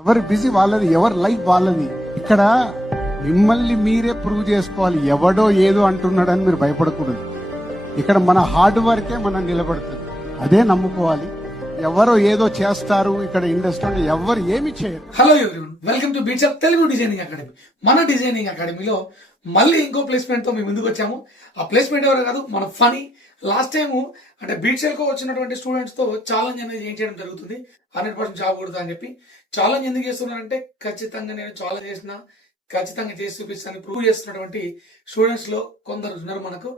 ఎవరి బిజీ వాళ్ళది, ఎవరి లైఫ్ వాళ్ళది. ఇక్కడ మిమ్మల్ని మీరే ప్రూవ్ చేసుకోవాలి. ఎవడో ఏదో అంటున్నాడని మీరు భయపడకూడదు. ఇక్కడ మన హార్డ్ వర్కే మనం నిలబడుతుంది. అదే నమ్ముకోవాలి. ఎవరో ఏదో చేస్తారు ఇక్కడ ఇండస్ట్రీ, ఎవరు ఏమి చేయరు. Hello everyone, welcome to beats Telugu designing academy. మన డిజైనింగ్ అకాడమీలో మళ్ళీ ఇంకో ప్లేస్మెంట్ తో మేము ముందుకు వచ్చాము. ఆ ప్లేస్మెంట్ ఎవరో కాదు, మన ఫనీ. లాస్ట్ టైం అంటే బీట్సెల్ కు వచ్చినటువంటి స్టూడెంట్స్ తో ఛాలెంజ్ అనేది ఏం చేయడం జరుగుతుంది, 100% జాబ్ కొడతా అని చెప్పి. ఛాలెంజ్ ఎందుకు చేస్తున్నానంటే ఖచ్చితంగా నేను ఛాలెంజ్ చేసిన ఖచ్చితంగా చేసి చూపిస్తాను ప్రూవ్ చేస్తున్నటువంటి స్టూడెంట్స్ లో కొందరు ఉన్నారు మనకు.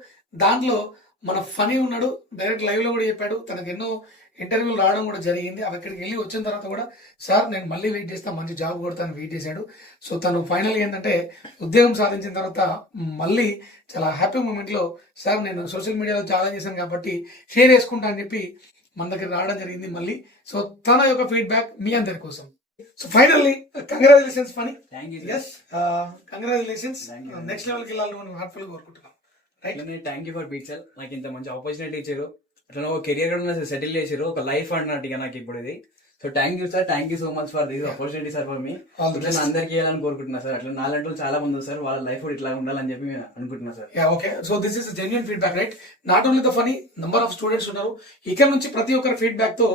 దాంట్లో మన ఫనీ ఉన్నాడు, డైరెక్ట్ లైవ్ లో కూడా చెప్పాడు. తనకు ఎన్నో ఇంటర్వ్యూలు రావడం కూడా జరిగింది. అక్కడికి వెళ్ళి వచ్చిన తర్వాత కూడా సార్ నేను మళ్ళీ వెయిట్ చేస్తా, మంచి జాబ్ కొడతాను వెయిట్ చేశాడు. సో తను ఫైనల్ ఏంటంటే ఉద్యోగం సాధించిన తర్వాత మళ్ళీ చాలా హ్యాపీ మూమెంట్ లో సార్ నేను సోషల్ మీడియాలో ఛాలెంజ్ చేశాను కాబట్టి షేర్ చేసుకుంటా అని చెప్పి మన దగ్గర రావడం జరిగింది మళ్ళీ. సో తన యొక్క ఫీడ్బ్యాక్ మీ అందరి కోసం. So finally congratulations Phani. Yes, congratulations. Next లెవెల్కి వెళ్ళాలని మనం హార్ట్ఫుల్ గా కోరుకుంటున్నాం. థ్యాంక్ యూ ఫర్ బీట్సెల్. నాకు ఇంత మంచి ఆపర్చునిటీ ఇచ్చారు. అట్లా ఒక కెరియర్ కూడా సెటిల్ చేసారు, ఒక లైఫ్ అన్నట్టుగా నాకు ఇప్పుడు ఇది. So thank you sir, thank you so much for this opportunity sir for me. ఇట్లా అందరికీ ఇవ్వాలని కోరుకుంటున్నా సార్. అట్లా నాలంటూ చాలా మంది సార్, వాళ్ళ లైఫ్ కూడా ఇట్లా ఉండాలని చెప్పి అనుకుంటున్నా sir. Okay, so this is genuine feedback, right? Not only the funny, number of students ఉన్నారు. ఇక్కడ నుంచి ప్రతి ఒక్కరి ఫీడ్బ్యాక్ తో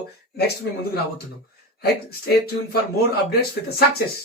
నెక్స్ట్ మేము ముందుకు రాబోతున్నాం. Right, stay tune for more updates with success.